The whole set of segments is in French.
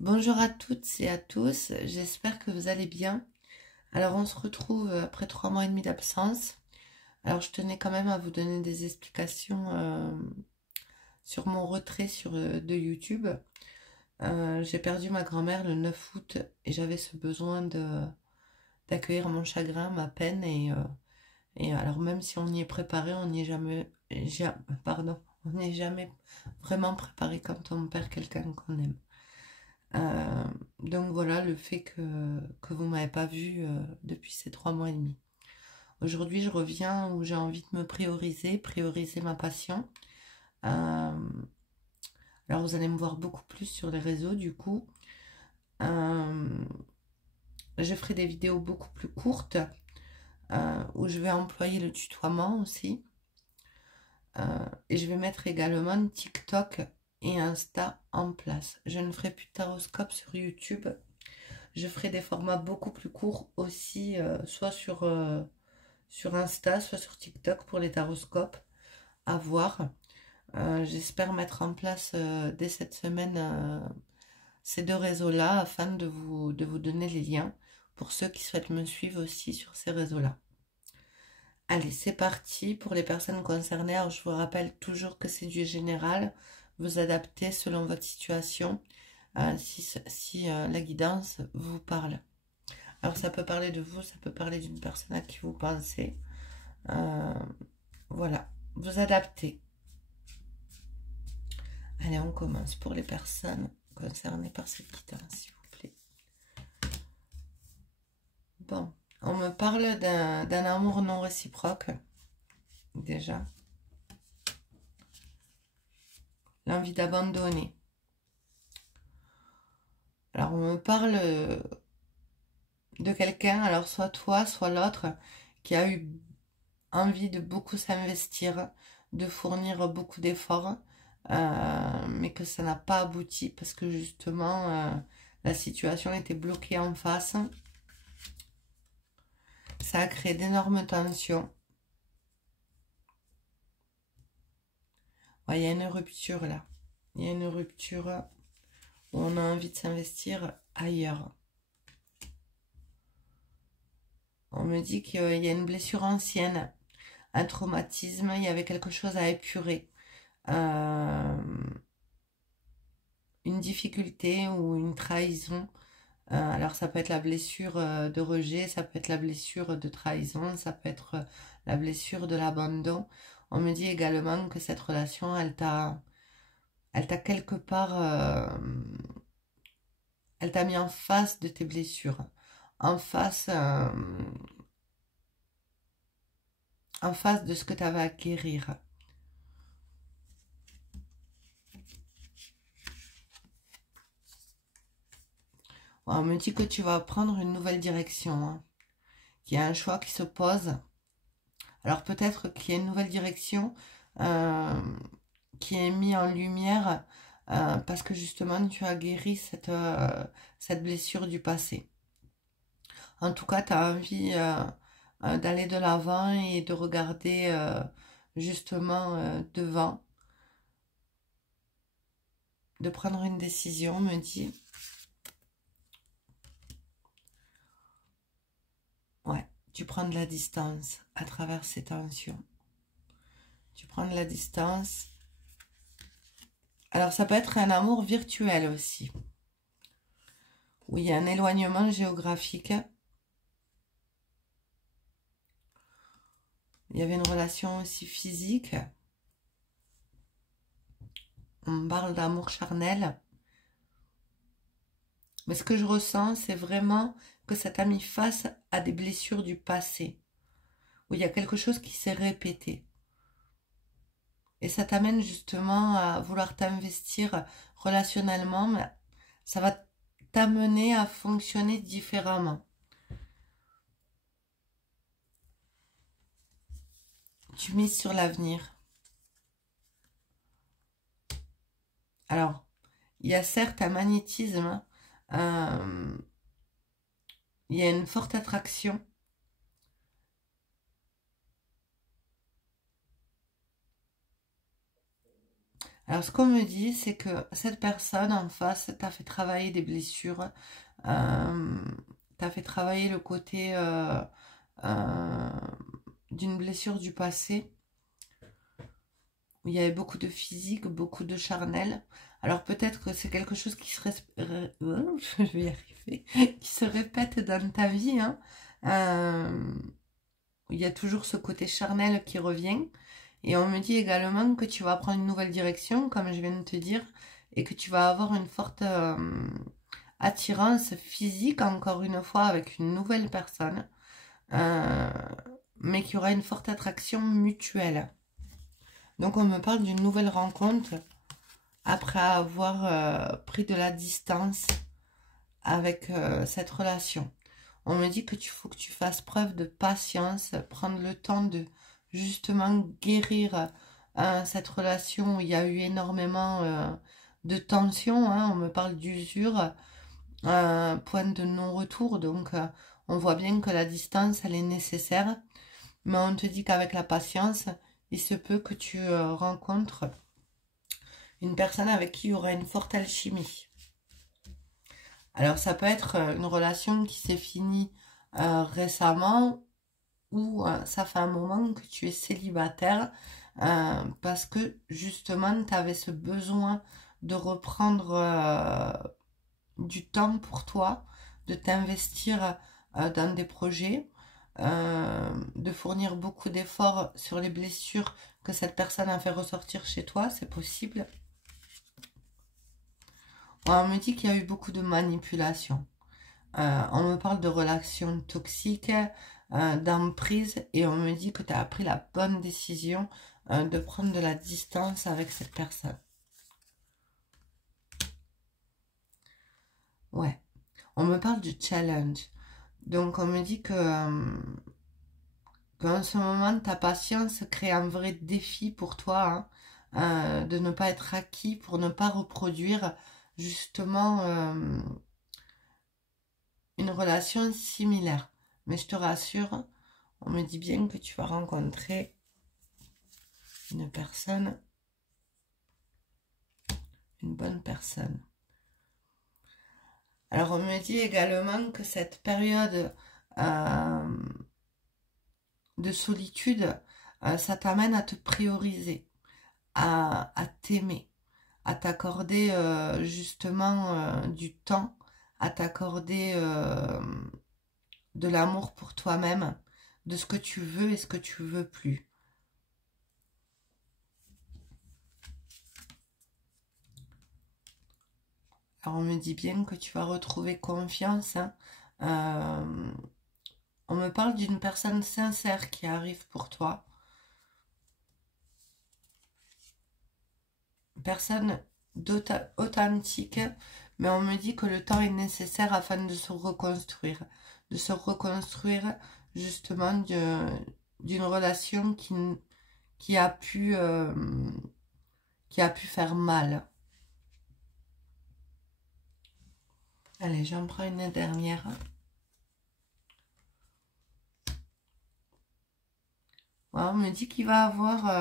Bonjour à toutes et à tous, j'espère que vous allez bien. Alors on se retrouve après 3 mois et demi d'absence. Alors je tenais quand même à vous donner des explications sur mon retrait de YouTube. J'ai perdu ma grand-mère le 9 août et j'avais ce besoin d'accueillir mon chagrin, ma peine et alors même si on y est préparé, on n'y est on n'y est jamais vraiment préparé quand on perd quelqu'un qu'on aime. Euh, donc voilà le fait que vous m'avez pas vu depuis ces 3 mois et demi. Aujourd'hui, je reviens où j'ai envie de me prioriser ma passion. Euh, alors vous allez me voir beaucoup plus sur les réseaux du coup. Euh, je ferai des vidéos beaucoup plus courtes où je vais employer le tutoiement aussi. Et je vais mettre également TikTok et Insta en place. Je ne ferai plus de taroscope sur YouTube. Je ferai des formats beaucoup plus courts aussi, soit sur Insta, soit sur TikTok pour les taroscopes, à voir. J'espère mettre en place dès cette semaine ces deux réseaux-là afin de vous donner les liens pour ceux qui souhaitent me suivre aussi sur ces réseaux-là. Allez, c'est parti pour les personnes concernées. Alors, je vous rappelle toujours que c'est du général. Vous adaptez selon votre situation si la guidance vous parle. Alors ça peut parler de vous, ça peut parler d'une personne à qui vous pensez. Euh, voilà, vous adaptez. Allez, on commence pour les personnes concernées par cette guidance, s'il vous plaît. Bon, on me parle d'un amour non réciproque, déjà. L'envie d'abandonner. Alors, on me parle de quelqu'un, alors soit toi, soit l'autre, qui a eu envie de beaucoup s'investir, de fournir beaucoup d'efforts, mais que ça n'a pas abouti parce que justement la situation était bloquée en face. Ça a créé d'énormes tensions. Ouais, il y a une rupture là. Il y a une rupture où on a envie de s'investir ailleurs. On me dit qu'il y a une blessure ancienne, un traumatisme, il y avait quelque chose à épurer. Une difficulté ou une trahison. Alors ça peut être la blessure de rejet, ça peut être la blessure de trahison, ça peut être la blessure de l'abandon. On me dit également que cette relation, elle t'a quelque part, elle t'a mis en face de tes blessures, en face, euh, en face de ce que tu avais à guérir. On me dit que tu vas prendre une nouvelle direction, hein, qu'il y a un choix qui se pose. Alors peut-être qu'il y a une nouvelle direction qui est mise en lumière parce que justement tu as guéri cette blessure du passé. En tout cas, tu as envie d'aller de l'avant et de regarder justement devant, de prendre une décision, me dit. Ouais, tu prends de la distance à travers ces tensions. Tu prends de la distance. Alors ça peut être un amour virtuel aussi, où il y a un éloignement géographique. Il y avait une relation aussi physique. On parle d'amour charnel. Mais ce que je ressens, c'est vraiment que ça t'a mis face à des blessures du passé, où il y a quelque chose qui s'est répété. Et ça t'amène justement à vouloir t'investir relationnellement, mais ça va t'amener à fonctionner différemment. Tu mises sur l'avenir. Alors, il y a certes un magnétisme, il y a une forte attraction. Alors, ce qu'on me dit, c'est que cette personne en face t'a fait travailler des blessures, t'a fait travailler le côté euh, d'une blessure du passé, où il y avait beaucoup de physique, beaucoup de charnel. Alors, peut-être que c'est quelque chose qui je vais y arriver, qui se répète dans ta vie, hein. Euh, il y a toujours ce côté charnel qui revient. Et on me dit également que tu vas prendre une nouvelle direction, comme je viens de te dire, et que tu vas avoir une forte attirance physique, encore une fois, avec une nouvelle personne, euh, mais qu'il y aura une forte attraction mutuelle. Donc on me parle d'une nouvelle rencontre après avoir pris de la distance avec cette relation. On me dit que faut que tu fasses preuve de patience, prendre le temps de justement guérir cette relation où il y a eu énormément de tensions, hein. On me parle d'usure, point de non-retour, donc on voit bien que la distance, elle est nécessaire, mais on te dit qu'avec la patience, il se peut que tu rencontres une personne avec qui il y aura une forte alchimie. Alors ça peut être une relation qui s'est finie récemment ou ça fait un moment que tu es célibataire parce que justement tu avais ce besoin de reprendre du temps pour toi, de t'investir dans des projets, de fournir beaucoup d'efforts sur les blessures que cette personne a fait ressortir chez toi, c'est possible. On me dit qu'il y a eu beaucoup de manipulation. On me parle de relations toxiques, d'emprise, et on me dit que tu as pris la bonne décision de prendre de la distance avec cette personne. Ouais. On me parle du challenge. Donc on me dit que qu'en ce moment, ta patience crée un vrai défi pour toi, hein, de ne pas être acquis, pour ne pas reproduire justement une relation similaire. Mais je te rassure, on me dit bien que tu vas rencontrer une personne, une bonne personne. Alors on me dit également que cette période de solitude, ça t'amène à te prioriser, à t'aimer, à t'accorder justement du temps, à t'accorder de l'amour pour toi-même, de ce que tu veux et ce que tu veux plus. Alors on me dit bien que tu vas retrouver confiance, hein. On me parle d'une personne sincère qui arrive pour toi. Personne authentique, mais on me dit que le temps est nécessaire afin de se reconstruire. De se reconstruire justement d'une relation qui a pu faire mal. Allez, j'en prends une dernière. Ouais, on me dit qu'il va avoir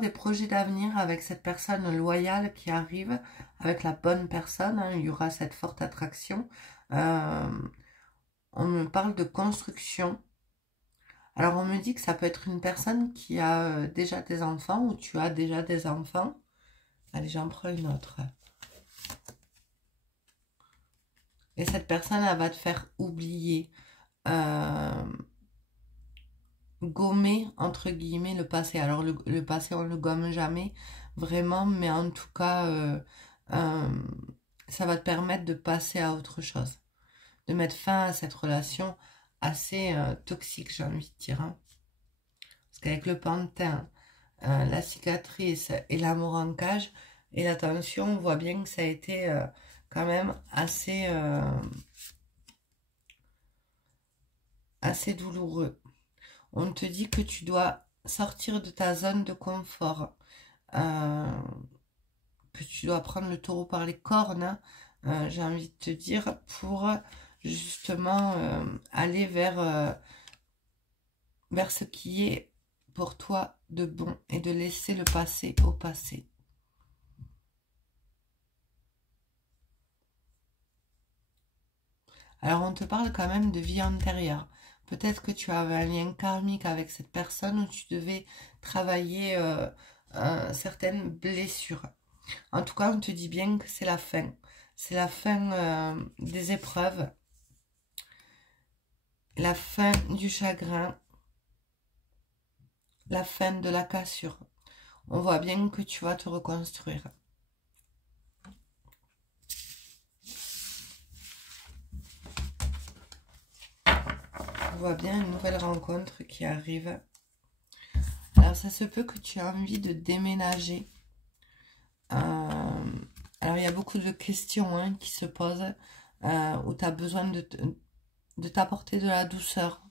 des projets d'avenir avec cette personne loyale qui arrive, avec la bonne personne, hein. Il y aura cette forte attraction. On me parle de construction. Alors on me dit que ça peut être une personne qui a déjà des enfants ou tu as déjà des enfants. Allez, j'en prends une autre. Et cette personne, elle va te faire oublier, gommer, entre guillemets, le passé. Alors le passé, on ne le gomme jamais, vraiment, mais en tout cas, ça va te permettre de passer à autre chose. De mettre fin à cette relation assez toxique, j'ai envie de dire, hein. Parce qu'avec le pantin, la cicatrice et l'amour en cage et la tension, on voit bien que ça a été quand même assez douloureux. On te dit que tu dois sortir de ta zone de confort, que tu dois prendre le taureau par les cornes, hein, j'ai envie de te dire, pour justement aller vers ce qui est pour toi de bon et de laisser le passé au passé. Alors, on te parle quand même de vie antérieure. Peut-être que tu avais un lien karmique avec cette personne où tu devais travailler certaines blessures. En tout cas, on te dit bien que c'est la fin. C'est la fin des épreuves, la fin du chagrin, la fin de la cassure. On voit bien que tu vas te reconstruire. On voit bien une nouvelle rencontre qui arrive. Alors, ça se peut que tu aies envie de déménager. Alors, il y a beaucoup de questions qui se posent où tu as besoin de t'apporter de la douceur.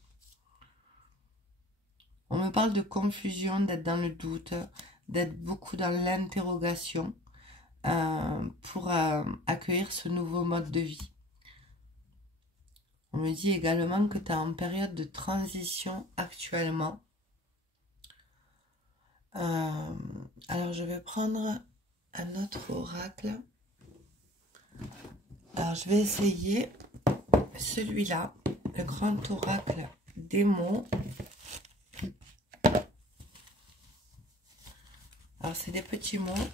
On me parle de confusion, d'être dans le doute, d'être beaucoup dans l'interrogation pour accueillir ce nouveau mode de vie. On me dit également que tu es en période de transition actuellement. Alors, je vais prendre un autre oracle. Alors, je vais essayer celui-là, le grand oracle des mots. Alors, c'est des petits mots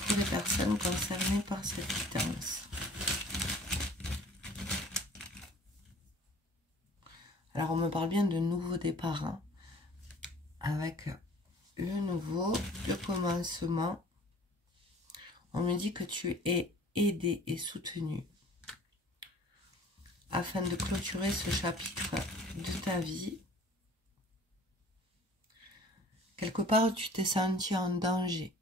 pour les personnes concernées par cette quittance. Alors, on me parle bien de nouveau départ, avec le nouveau, le commencement. On me dit que tu es aidé et soutenu afin de clôturer ce chapitre de ta vie. Quelque part, tu t'es senti en danger.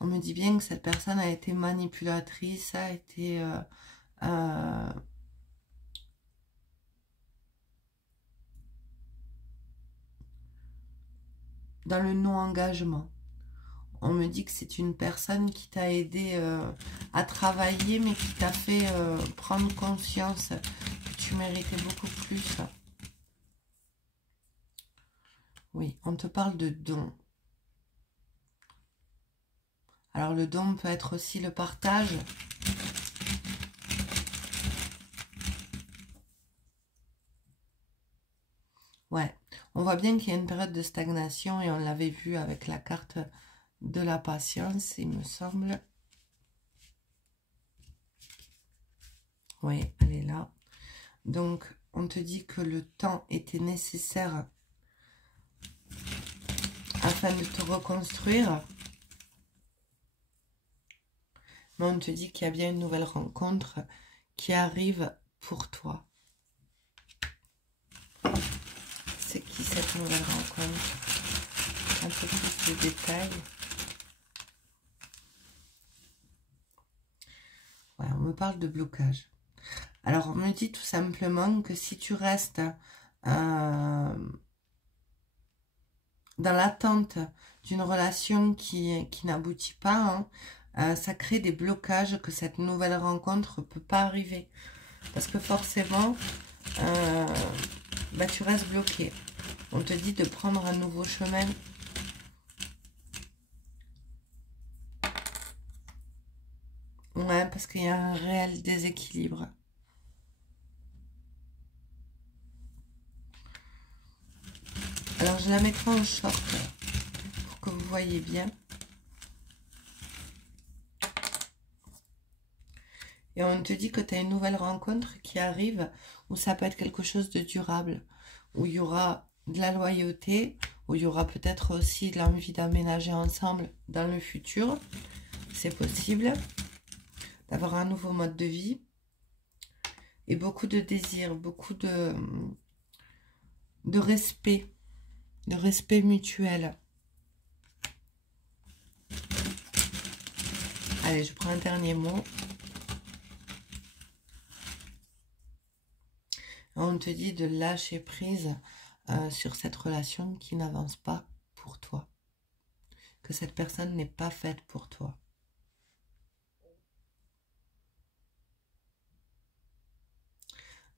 On me dit bien que cette personne a été manipulatrice, a été dans le non-engagement. On me dit que c'est une personne qui t'a aidé à travailler, mais qui t'a fait prendre conscience que tu méritais beaucoup plus. Oui, on te parle de don. Alors le don peut être aussi le partage. Ouais, on voit bien qu'il y a une période de stagnation et on l'avait vu avec la carte de la patience, il me semble. Oui, elle est là. Donc, on te dit que le temps était nécessaire afin de te reconstruire. Mais on te dit qu'il y a bien une nouvelle rencontre qui arrive pour toi. C'est qui cette nouvelle rencontre? Un peu plus de détails. Ouais, on me parle de blocage. Alors, on me dit tout simplement que si tu restes dans l'attente d'une relation qui n'aboutit pas, ça crée des blocages que cette nouvelle rencontre ne peut pas arriver. Parce que forcément, tu restes bloqué. On te dit de prendre un nouveau chemin. Ouais, parce qu'il y a un réel déséquilibre. Alors, je la mettrai en short pour que vous voyez bien. Et on te dit que tu as une nouvelle rencontre qui arrive où ça peut être quelque chose de durable, où il y aura de la loyauté, où il y aura peut-être aussi de l'envie d'aménager ensemble dans le futur. C'est possible d'avoir un nouveau mode de vie et beaucoup de désir, beaucoup de respect mutuel. Allez, je prends un dernier mot. On te dit de lâcher prise sur cette relation qui n'avance pas pour toi. Que cette personne n'est pas faite pour toi.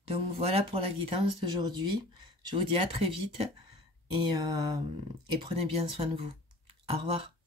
Donc voilà pour la guidance d'aujourd'hui. Je vous dis à très vite et prenez bien soin de vous. Au revoir.